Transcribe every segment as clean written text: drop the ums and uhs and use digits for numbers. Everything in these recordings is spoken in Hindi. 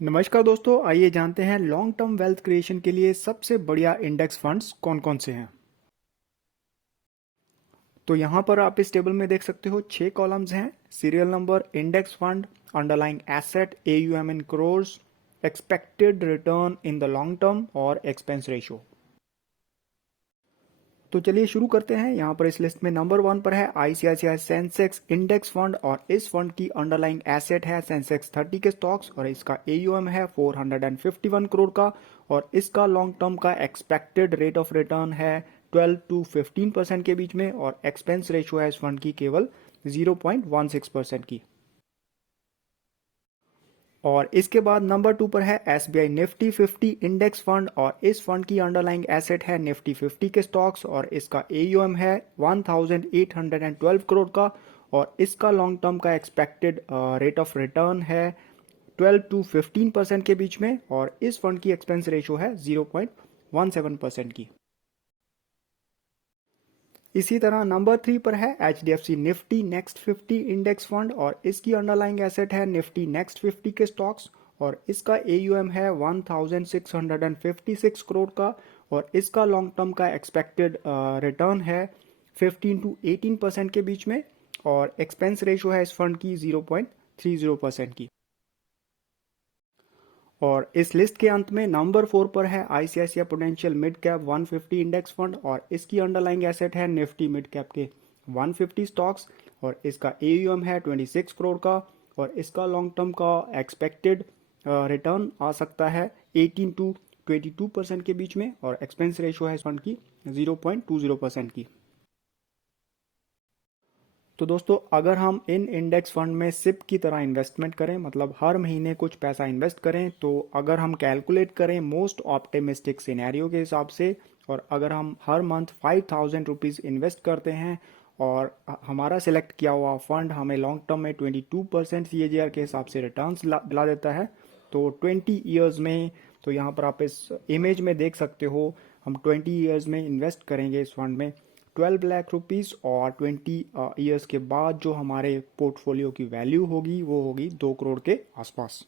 नमस्कार दोस्तों, आइए जानते हैं लॉन्ग टर्म वेल्थ क्रिएशन के लिए सबसे बढ़िया इंडेक्स फंड्स कौन कौन से हैं। तो यहाँ पर आप इस टेबल में देख सकते हो 6 कॉलम्स हैं। Serial number, index fund, underlying asset, AUM in crores, expected return in the long term और एक्सपेंस रेशियो। तो चलिए शुरू करते हैं। यहाँ पर इस लिस्ट में नंबर 1 पर है ICICI सेंसेक्स इंडेक्स फंड और इस फंड की अंडरलाइंग एसेट है सेंसेक्स 30 के स्टॉक्स और इसका AUM है 451 करोड़ का और इसका लॉन्ग टर्म का एक्सपेक्टेड रेट ऑफ रिटर्न है 12 to 15% के बीच में और एक्सपेंस रेशियो है इस फंड की केवल 0.16% की। और इसके बाद नंबर 2 पर है SBI निफ्टी 50 इंडेक्स फंड और इस फंड की अंडरलाइंग एसेट है निफ्टी 50 के स्टॉक्स और इसका AUM है 1812 करोड़ का और इसका लॉन्ग टर्म का एक्सपेक्टेड रेट ऑफ रिटर्न है 12 to 15% के बीच में और इस फंड की एक्सपेंस रेशियो है 0.17% की। इसी तरह नंबर 3 पर है HDFC Nifty next 50 index fund और इसकी अंडरलाइंग एसेट है निफ्टी नेक्स्ट 50 के स्टॉक्स और इसका AUM है 1656 करोड़ का और इसका लॉन्ग टर्म का एक्सपेक्टेड रिटर्न है 15 to 18% के बीच में और एक्सपेंस रेशियो है इस फंड की 0.30% की। और इस लिस्ट के अंत में नंबर 4 पर है ICICI potential mid cap 150 index fund और इसकी अंडरलाइंग एसेट है निफ्टी मिड कैप के 150 स्टॉक्स और इसका AUM है 26 करोड़ का और इसका लॉन्ग टर्म का एक्सपेक्टेड रिटर्न आ सकता है 18 to 22% के बीच में और एक्सपेंस रेशियो है इस फंड की 0.20% की। तो दोस्तों, अगर हम इन इंडेक्स फंड में सिप की तरह इन्वेस्टमेंट करें, मतलब हर महीने कुछ पैसा इन्वेस्ट करें, तो अगर हम कैलकुलेट करें मोस्ट ऑप्टिमिस्टिक सिनेरियो के हिसाब से और अगर हम हर मंथ 5000 रुपीज़ इन्वेस्ट करते हैं और हमारा सिलेक्ट किया हुआ फंड हमें लॉन्ग टर्म में 22% CAGR के हिसाब से रिटर्न्स दिला देता है, तो 20 ईयर्स में, तो यहाँ पर आप इस इमेज में देख सकते हो, हम 20 ईयर्स में इन्वेस्ट करेंगे इस फंड में 12 लाख रुपीस और 20 ईयर्स के बाद जो हमारे पोर्टफोलियो की वैल्यू होगी वो होगी 2 करोड़ के आसपास।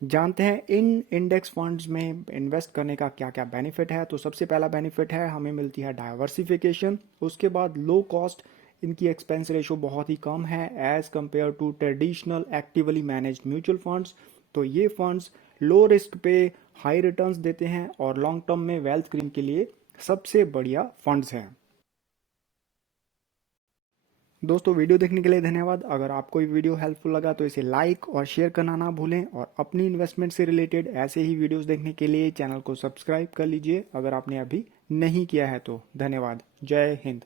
जानते हैं इन इंडेक्स फंड्स में इन्वेस्ट करने का क्या क्या बेनिफिट है। तो सबसे पहला बेनिफिट है हमें मिलती है डाइवर्सिफिकेशन, उसके बाद लो कॉस्ट, इनकी एक्सपेंस रेशो बहुत ही कम है as compare to traditional actively managed mutual funds. तो ये फंड्स लो रिस्क पे हाई रिटर्न्स देते हैं और लॉन्ग टर्म में वेल्थ क्रिएशन के लिए सबसे बढ़िया फंड्स हैं। दोस्तों, वीडियो देखने के लिए धन्यवाद। अगर आपको ये वीडियो हेल्पफुल लगा तो इसे लाइक और शेयर करना ना भूलें और अपनी इन्वेस्टमेंट से रिलेटेड ऐसे ही वीडियोस देखने के लिए चैनल को सब्सक्राइब कर लीजिए अगर आपने अभी नहीं किया है तो। धन्यवाद। जय हिंद।